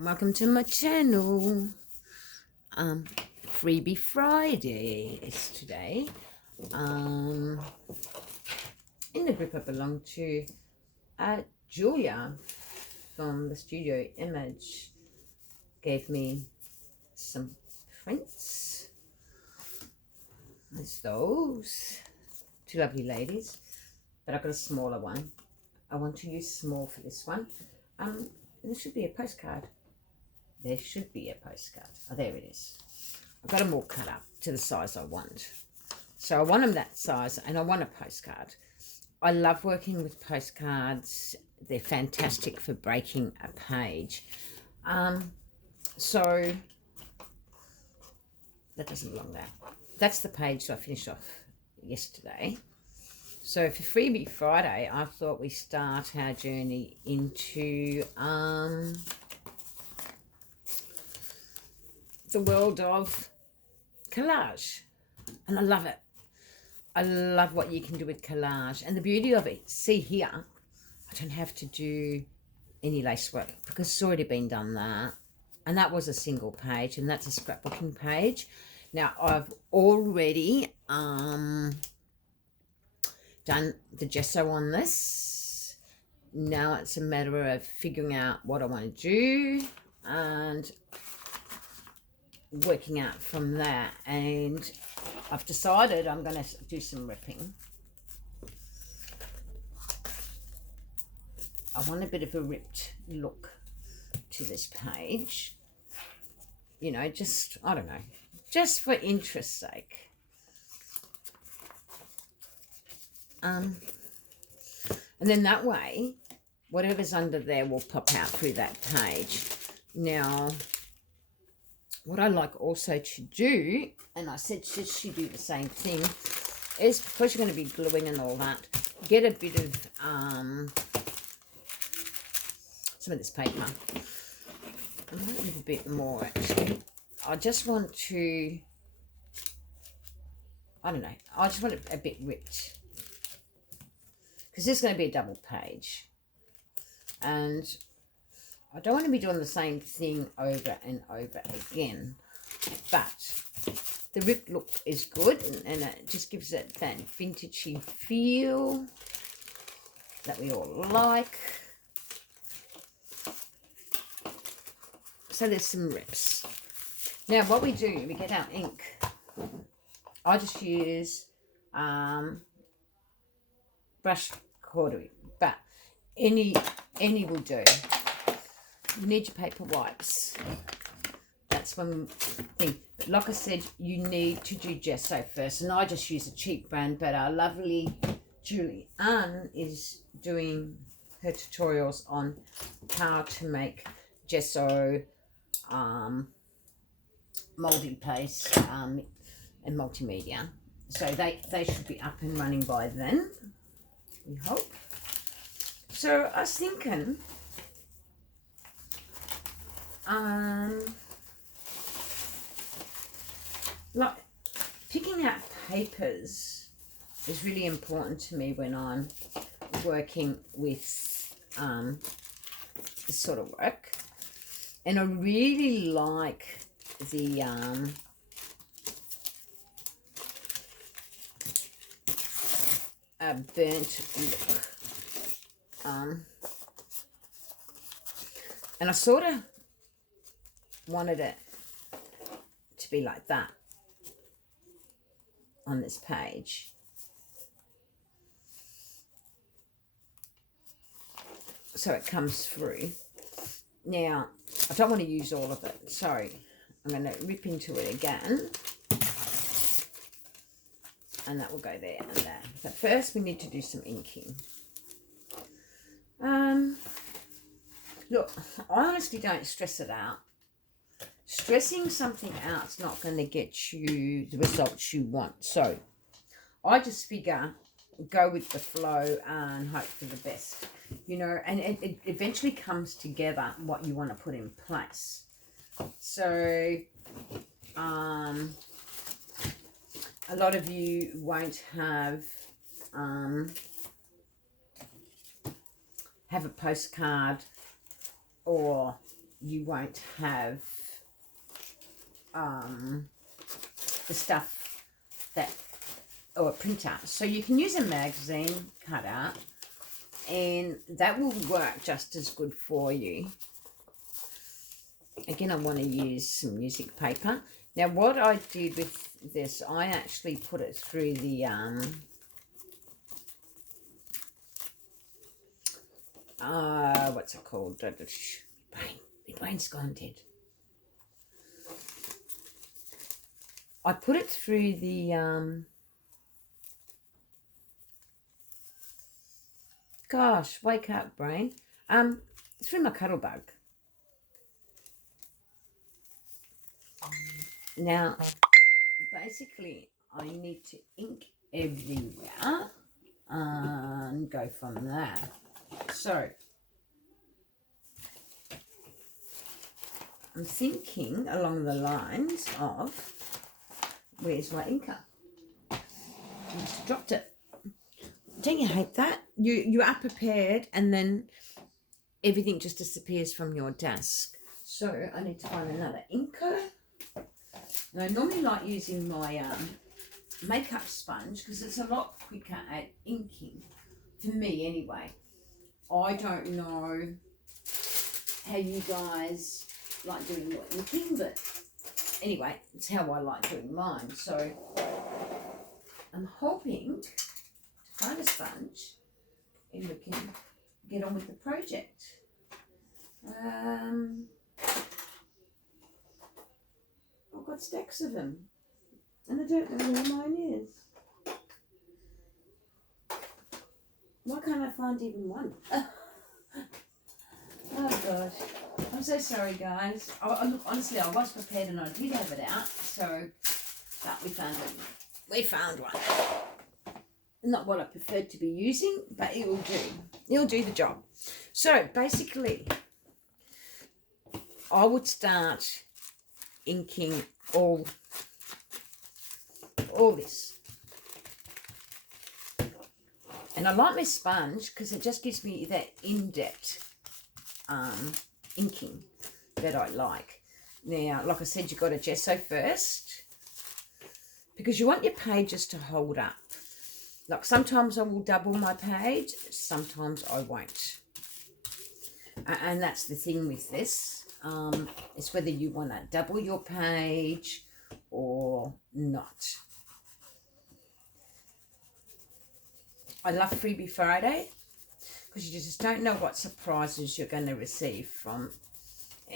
Welcome to my channel. Freebie Friday is today. In the group I belong to, Julia from the Studio Image gave me some prints. There's those. Two lovely ladies. But I've got a smaller one. I want to use small for this one. This should be a postcard. There should be a postcard. Oh, there it is. I've got them all cut up to the size I want. So I want them that size and I want a postcard. I love working with postcards. They're fantastic for breaking a page. So that doesn't belong there. That's the page that I finished off yesterday. So for Freebie Friday, I thought we start our journey into the world of collage. And I love it. I love what you can do with collage. And the beauty of it, see here, I don't have to do any lace work because it's already been done there. And that was a single page, and that's a scrapbooking page. Now, I've already done the gesso on this. Now it's a matter of figuring out what I want to do and working out from that. And I've decided I'm going to do some ripping. I want a bit of a ripped look to this page. You know, just, I don't know, just for interest's sake. And then that way, whatever's under there will pop out through that page. Now, what I like also to do, and I said should she do the same thing, is because you're going to be gluing and all that, get a bit of some of this paper. I might need a bit more actually. I just want to, I don't know, I just want it a bit ripped. Because this is going to be a double page. And I don't want to be doing the same thing over and over again. But the ripped look is good, and it just gives it that vintagey feel that we all like. So there's some rips. Now what we do, we get our ink. I just use brush cautery, but any will do. You need your paper wipes. That's one thing. But like I said, you need to do gesso first, and I just use a cheap brand, but our lovely Julie Ann is doing her tutorials on how to make gesso, moldy paste, and multimedia. So they should be up and running by then, we hope. So I was thinking, like picking out papers is really important to me when I'm working with this sort of work. And I really like the burnt look. And I sort of wanted it to be like that on this page. So it comes through. Now, I don't want to use all of it, so I'm going to rip into it again. And that will go there and there. But first we need to do some inking. Look, I honestly don't stress it out. Stressing something out is not going to get you the results you want. So I just figure go with the flow and hope for the best. You know, and it eventually comes together what you want to put in place. So a lot of you won't have a postcard or you won't have the stuff that, or a printer. So you can use a magazine cutter and that will work just as good for you. Again, I want to use some music paper. Now what I did with this, I actually put it through the what's it called? My brain's gone dead. I put it through the gosh, wake up brain. Through my cuddle bug. Now basically I need to ink everywhere and go from there. So I'm thinking along the lines of, where's my inker? I must have dropped it. Don't you hate that? You are prepared and then everything just disappears from your desk. So I need to find another inker. And I normally like using my makeup sponge because it's a lot quicker at inking, for me anyway. I don't know how you guys like doing your inking, but anyway, it's how I like doing mine. So I'm hoping to find a sponge and we can get on with the project. I've got stacks of them and I don't know where mine is. Why can't I find even one? Oh gosh, I'm so sorry guys. Look, honestly, I was prepared and I did have it out, so but we found it. We found one. Not what I preferred to be using, but it will do. It'll do the job. So basically, I would start inking all this. And I like my sponge because it just gives me that in-depth inking that I like. Now, like I said, you've got to gesso first because you want your pages to hold up. Like sometimes I will double my page, sometimes I won't. And that's the thing with this. It's whether you want to double your page or not. I love Freebie Friday because you just don't know what surprises you're going to receive from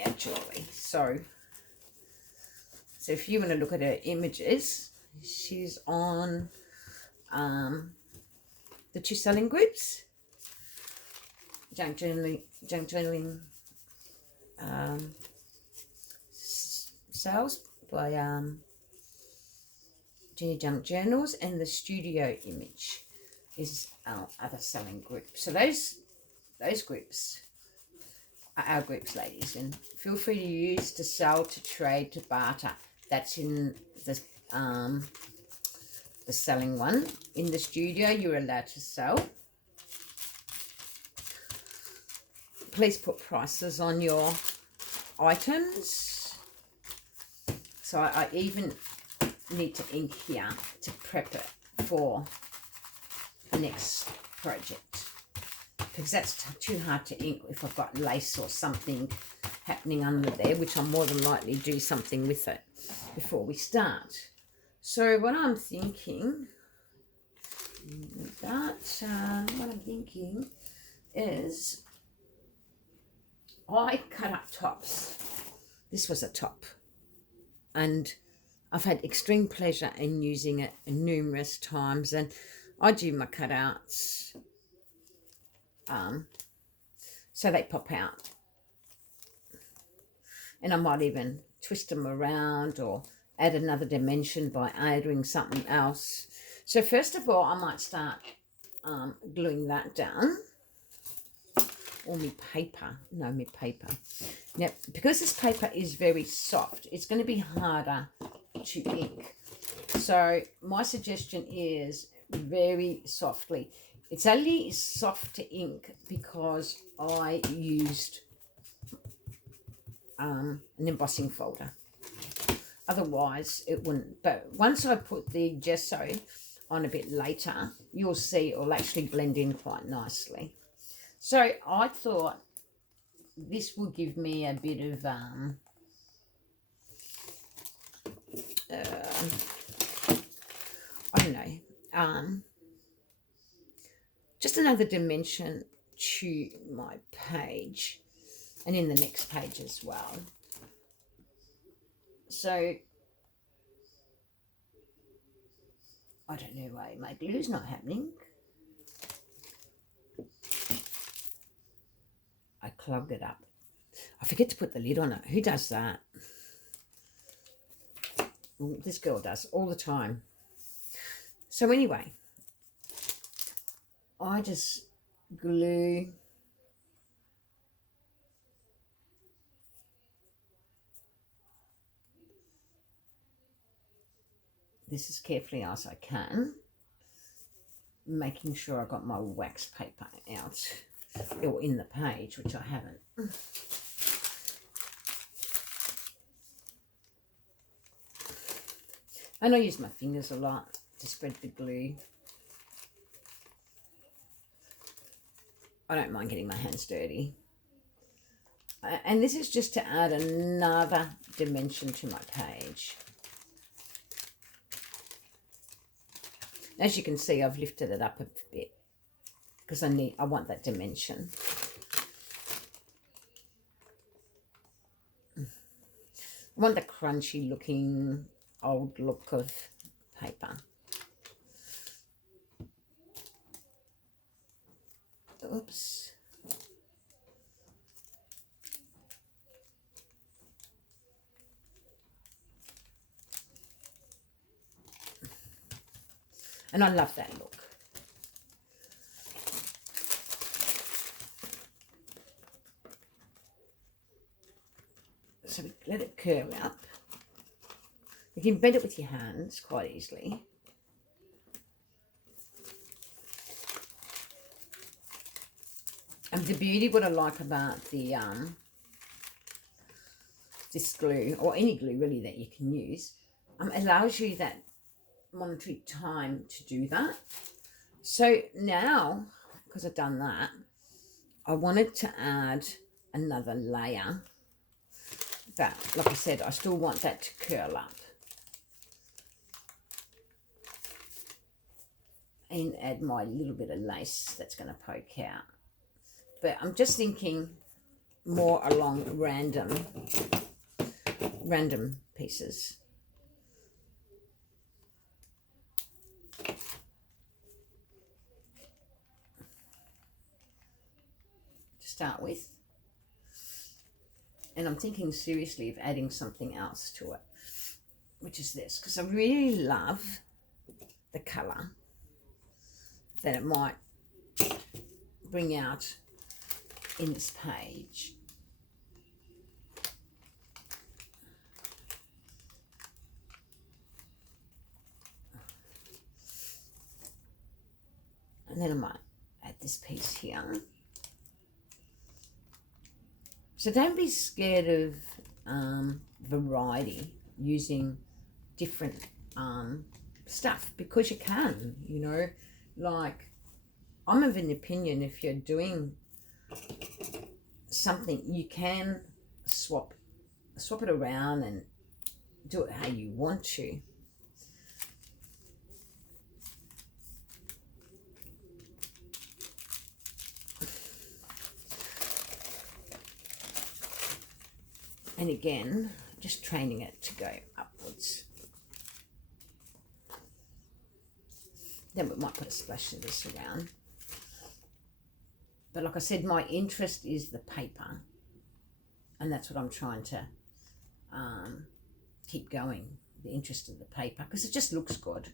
our Julie. So if you want to look at her images, she's on the 2 selling groups, junk journaling sales by Jenny Junk Journals, and the studio image is our other selling group. So those groups are our groups, ladies, and feel free to use, to sell, to trade, to barter. That's in the selling one. In the studio, you're allowed to sell. Please put prices on your items. So I even need to ink here to prep it for the next project, because that's too hard to ink if I've got lace or something happening under there, which I'll more than likely do something with it before we start. So what I'm thinking is I cut up tops. This was a top, and I've had extreme pleasure in using it numerous times, and I do my cutouts so they pop out, and I might even twist them around or add another dimension by adding something else. So first of all, I might start gluing that down, or my paper. Now, because this paper is very soft, it's going to be harder to ink. So my suggestion is very softly. It's only soft to ink because I used an embossing folder. Otherwise, it wouldn't. But once I put the gesso on a bit later, you'll see it will actually blend in quite nicely. So I thought this will give me a bit of, I don't know, just another dimension to my page, and in the next page as well. So I don't know why my glue's not happening. I clogged it up. I forget to put the lid on it. Who does that? Well, this girl does all the time. So anyway, I just glue this as carefully as I can, making sure I got my wax paper out or in the page, which I haven't. And I use my fingers a lot to spread the glue. I don't mind getting my hands dirty. And this is just to add another dimension to my page. As you can see, I've lifted it up a bit because I want that dimension. I want the crunchy looking old look of paper. Oops. And I love that look. So we let it curl up. You can bend it with your hands quite easily. And the beauty, what I like about the this glue, or any glue really that you can use, allows you that monetary time to do that. So now, because I've done that, I wanted to add another layer. But like I said, I still want that to curl up. And add my little bit of lace that's going to poke out. But I'm just thinking more along random pieces. To start with. And I'm thinking seriously of adding something else to it, which is this, because I really love the colour that it might bring out in this page. And then I might add this piece here. So don't be scared of variety, using different stuff, because you can, you know. Like, I'm of an opinion, if you're doing something, you can swap it around and do it how you want to. And again, just training it to go upwards. Then we might put a splash of this around. But like I said, my interest is the paper. And that's what I'm trying to keep going, the interest of the paper, because it just looks good.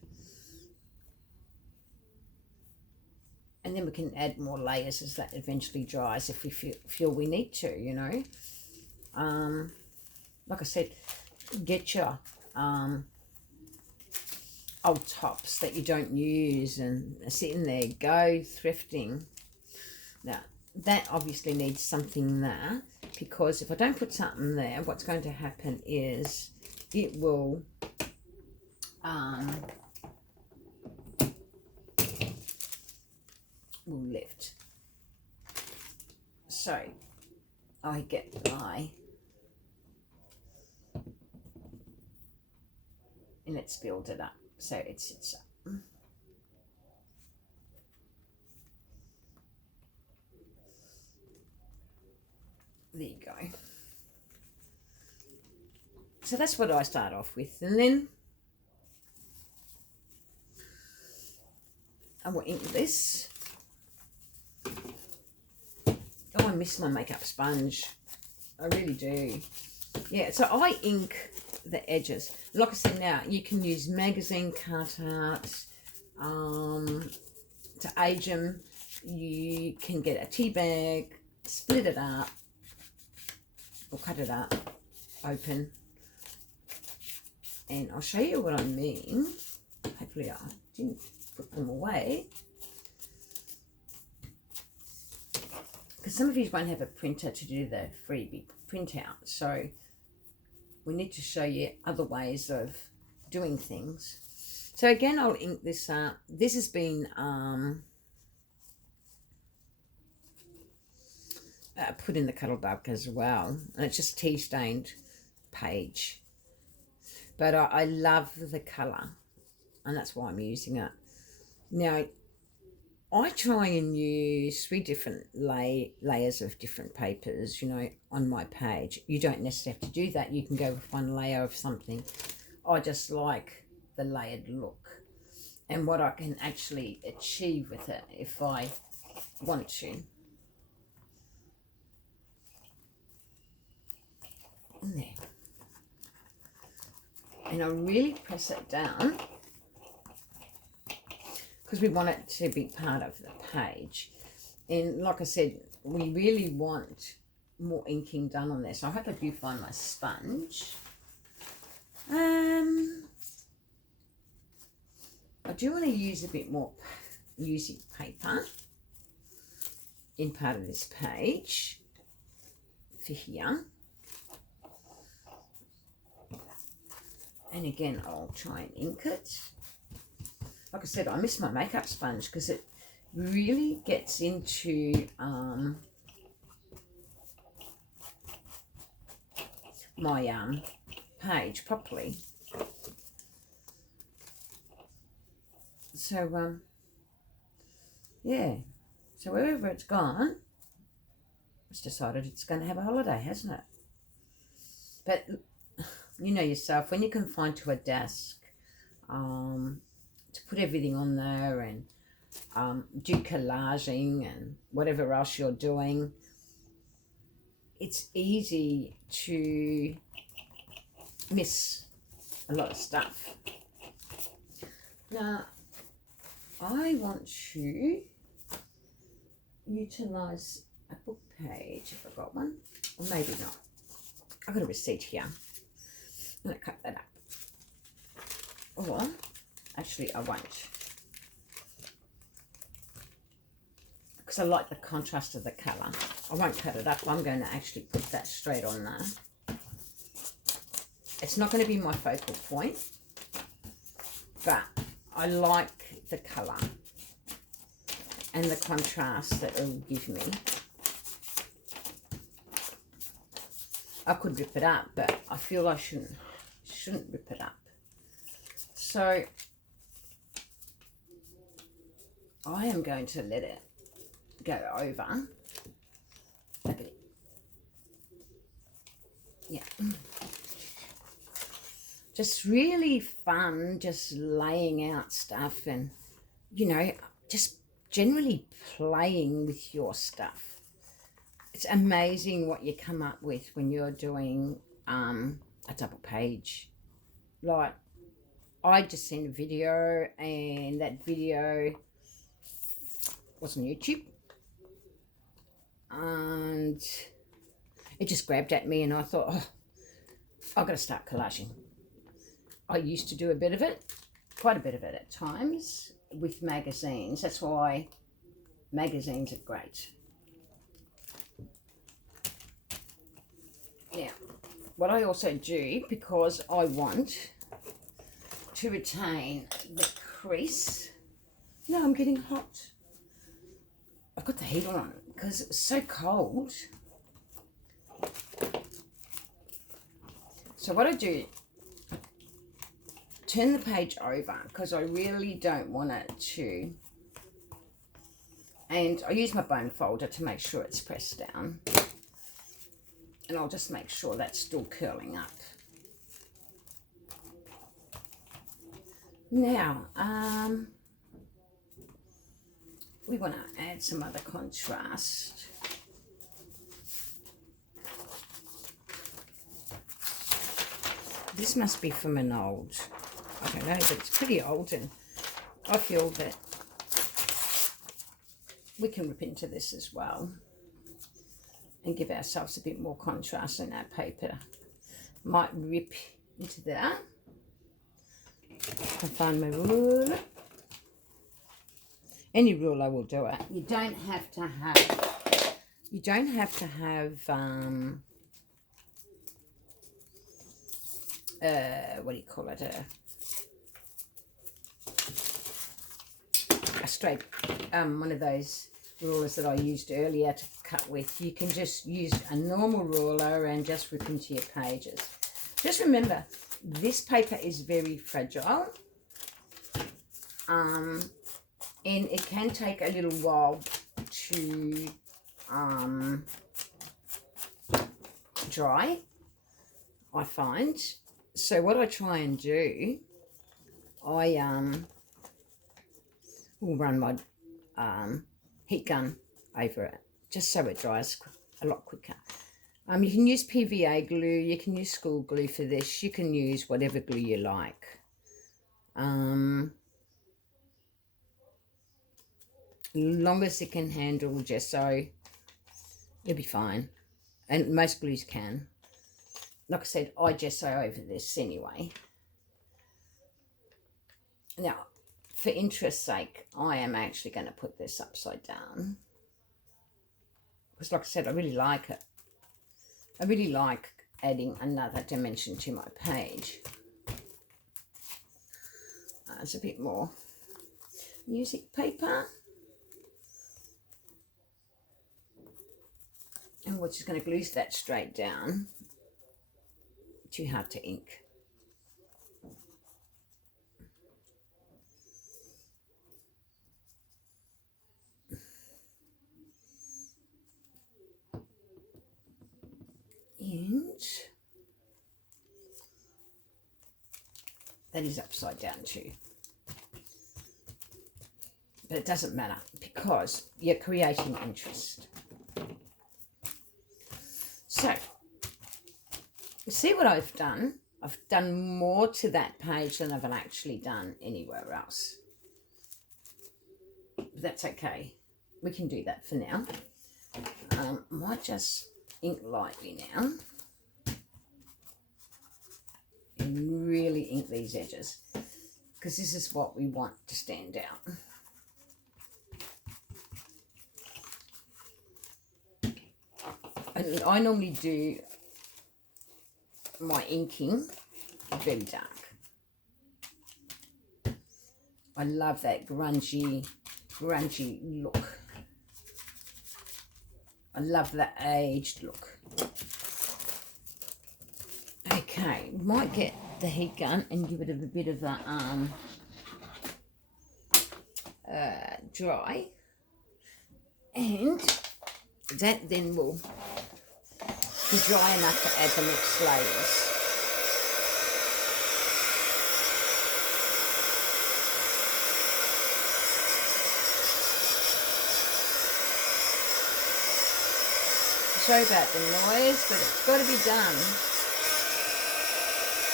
And then we can add more layers as that eventually dries, if we feel we need to, you know. Like I said, get your old tops that you don't use and sitting there, go thrifting. Now, that obviously needs something there, because if I don't put something there, what's going to happen is it will lift. So I get my, and let's build it up so it sits up. There you go. So that's what I start off with, and then I will ink this. Oh, I miss my makeup sponge. I really do. Yeah, so I ink the edges. Like I said, now you can use magazine cutouts to age them. You can get a tea bag, split it up, or cut it up, open. And I'll show you what I mean. Hopefully I didn't put them away. Because some of you won't have a printer to do the freebie printout. So we need to show you other ways of doing things. So again, I'll ink this up. This has been put in the Cuddleduck as well. And it's just tea stained page. But I love the colour, and that's why I'm using it. Now, I try and use 3 different layers of different papers, you know, on my page. You don't necessarily have to do that. You can go with 1 layer of something. I just like the layered look and what I can actually achieve with it if I want to. There. And I really press it down because we want it to be part of the page. And like I said, we really want more inking done on this. So I hope I do find my sponge. I do want to use a bit more using paper in part of this page for here. And again, I'll try and ink it. Like I said, I miss my makeup sponge because it really gets into my page properly. So, yeah. So wherever it's gone, it's decided it's going to have a holiday, hasn't it? But you know yourself, when you confine to a desk, to put everything on there and do collaging and whatever else you're doing, it's easy to miss a lot of stuff. Now, I want to utilise a book page if I've got one, or maybe not. I've got a receipt here. I'm going to cut that up. Or, actually, I won't. Because I like the contrast of the colour. I won't cut it up. I'm going to actually put that straight on there. It's not going to be my focal point, but I like the colour and the contrast that it will give me. I could rip it up, but I feel I shouldn't rip it up. So I am going to let it go over a bit. Yeah. Just really fun, just laying out stuff and, you know, just generally playing with your stuff. It's amazing what you come up with when you're doing a double page. Like, I just seen a video, and that video was on YouTube, and it just grabbed at me, and I thought, oh, I've got to start collaging. I used to do a bit of it, quite a bit of it at times, with magazines. That's why magazines are great. what I also do, because I want to retain the crease. No, I'm getting hot. I've got the heater on because it's so cold. So what I do, I turn the page over because I really don't want it to, and I use my bone folder to make sure it's pressed down. And I'll just make sure that's still curling up. Now, we want to add some other contrast. This must be from an old, I don't know, but it's pretty old, and I feel that we can rip into this as well and give ourselves a bit more contrast in our paper. Might rip into that. I find my ruler. Any ruler will do it. You don't have to have what do you call it, a straight one of those rulers that I used earlier to cut with. You can just use a normal ruler and just rip into your pages. Just remember, this paper is very fragile, and it can take a little while to dry, I find. So what I try and do, I will run my heat gun over it just so it dries a lot quicker. You can use PVA glue, you can use school glue for this, you can use whatever glue you like. Long as it can handle gesso, it'll be fine. And most glues can. Like I said, I gesso over this anyway. Now, for interest's sake, I am actually going to put this upside down. Because like I said, I really like it. I really like adding another dimension to my page. There's a bit more music paper. And we're just going to glue that straight down. Too hard to ink. And that is upside down too. But it doesn't matter because you're creating interest. So, you see what I've done? I've done more to that page than I've actually done anywhere else. But that's okay. We can do that for now. Might just ink lightly now. And really ink these edges. Because this is what we want to stand out. And I normally do my inking very dark. I love that grungy look. I love that aged look. Okay, might get the heat gun and give it a bit of a dry, and that then will be dry enough to add the next layers. Sorry about the noise, but it's got to be done.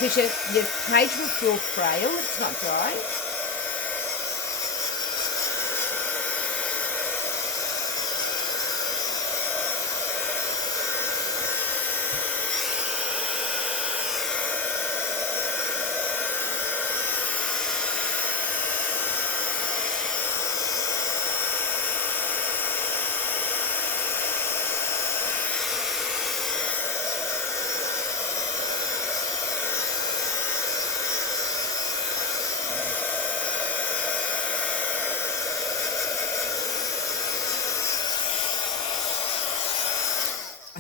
Because your page will feel frail, it's not dry.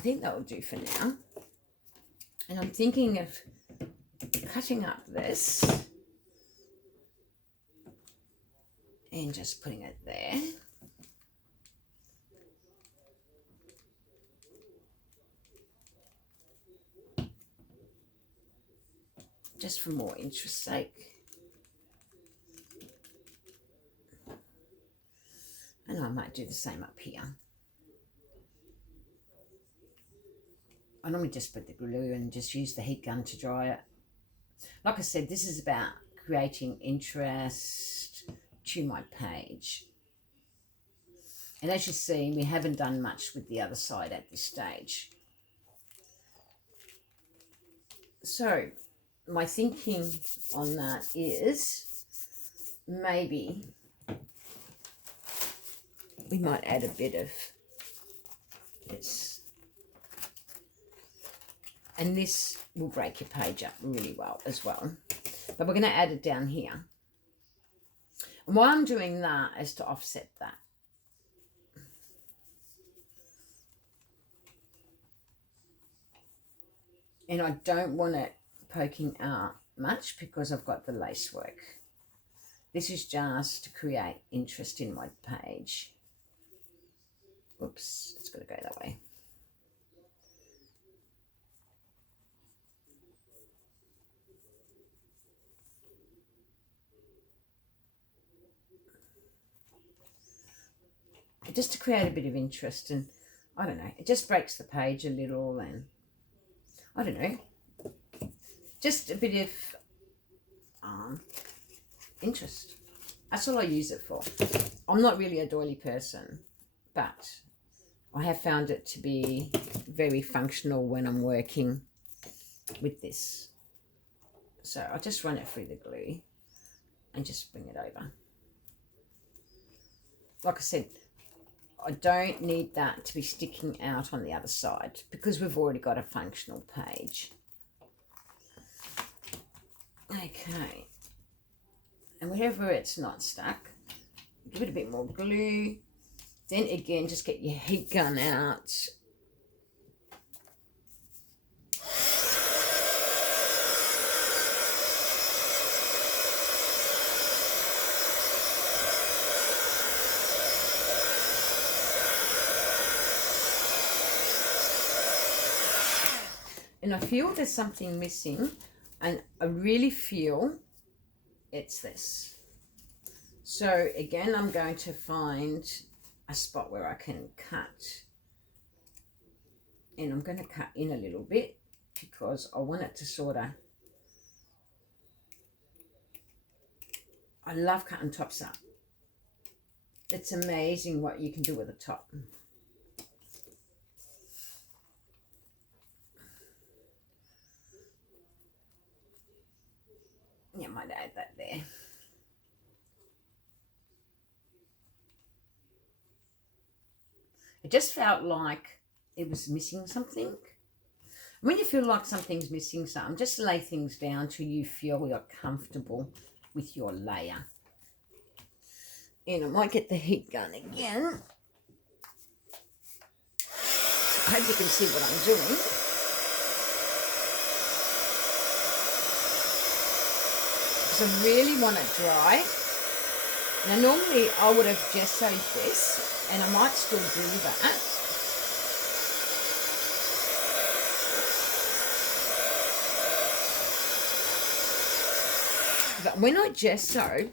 think that will do for now. And I'm thinking of cutting up this and just putting it there. Just for more interest's sake. And I might do the same up here. I normally just put the glue and just use the heat gun to dry it. Like I said, this is about creating interest to my page. And as you see, we haven't done much with the other side at this stage. So my thinking on that is maybe we might add a bit of this. And this will break your page up really well as well. But we're going to add it down here. And why I'm doing that is to offset that. And I don't want it poking out much because I've got the lace work. This is just to create interest in my page. Oops, it's got to go that way. Just to create a bit of interest, and I don't know, it just breaks the page a little, and I don't know, just a bit of interest. That's all I use it for. I'm not really a doily person, but I have found it to be very functional when I'm working with this. So I'll just run it through the glue and just bring it over. Like I said, I don't need that to be sticking out on the other side because we've already got a functional page. Okay. And wherever it's not stuck, give it a bit more glue. Then again, just get your heat gun out. And I feel there's something missing, and I really feel it's this. So again, I'm going to find a spot where I can cut, and I'm going to cut in a little bit because I want it to sort of, I love cutting tops up. It's amazing what you can do with a top. Yeah, I might add that there. It just felt like it was missing something. When you feel like something's missing something, just lay things down till you feel you're comfortable with your layer. And I might get the heat gun again. I hope you can see what I'm doing. Because I really want it dry. Now normally I would have gessoed this, and I might still do that. But when I gesso,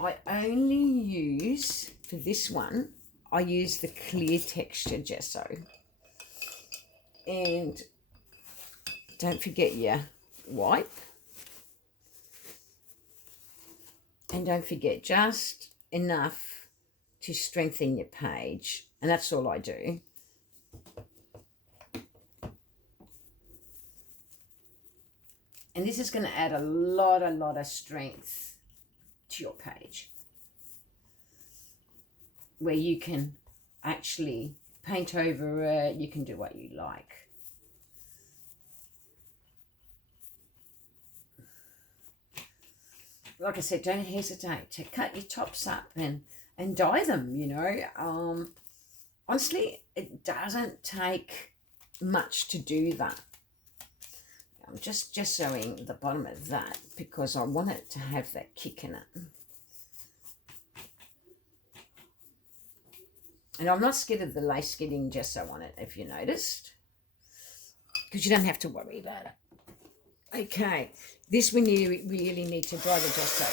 I only use, for this one, I use the clear texture gesso. And don't forget your wipe. And don't forget just enough to strengthen your page. And that's all I do. And this is going to add a lot of strength to your page, where you can actually paint over it. You can do what you like. Like I said, don't hesitate to cut your tops up and dye them, you know. Honestly, it doesn't take much to do that. I'm just gessoing the bottom of that because I want it to have that kick in it. And I'm not scared of the lace getting gesso on it, if you noticed, because you don't have to worry about it. Okay, this we really need to dry the gesso.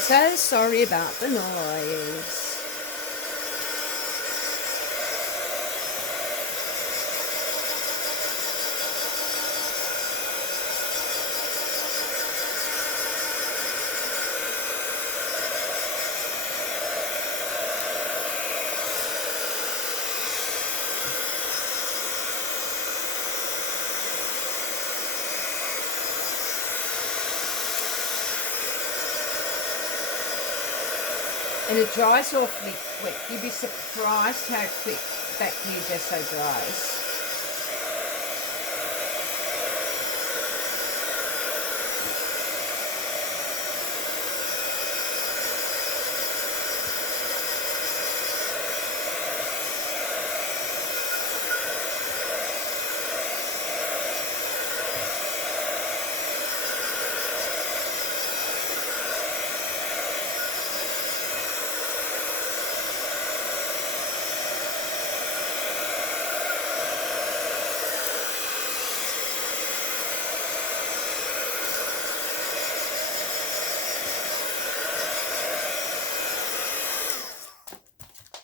So sorry about the noise. And it dries awfully quick. You'd be surprised how quick that clear gesso dries.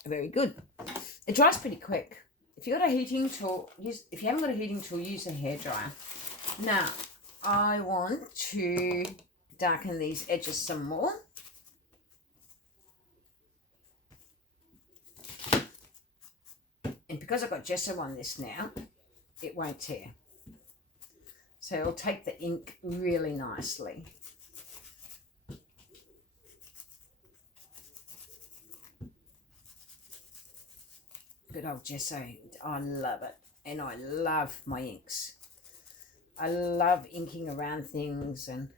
Very good. It dries pretty quick. If you've got a heating tool, if you haven't got a heating tool, use a hairdryer. Now, I want to darken these edges some more. And because I've got gesso on this now, it won't tear. So it'll take the ink really nicely. Good old gesso. I love it. And I love my inks. I love inking around things and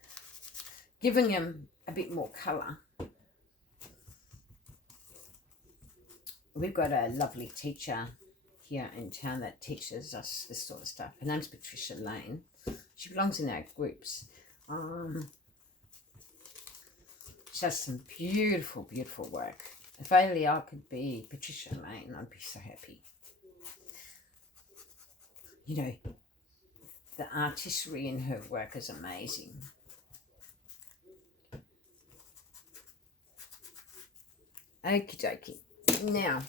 giving them a bit more colour. We've got a lovely teacher here in town that teaches us this sort of stuff. Her name's Patricia Lane. She belongs in our groups. She does some beautiful, beautiful work. If only I could be Patricia Lane, I'd be so happy. You know, the artistry in her work is amazing. Okie dokie. Now,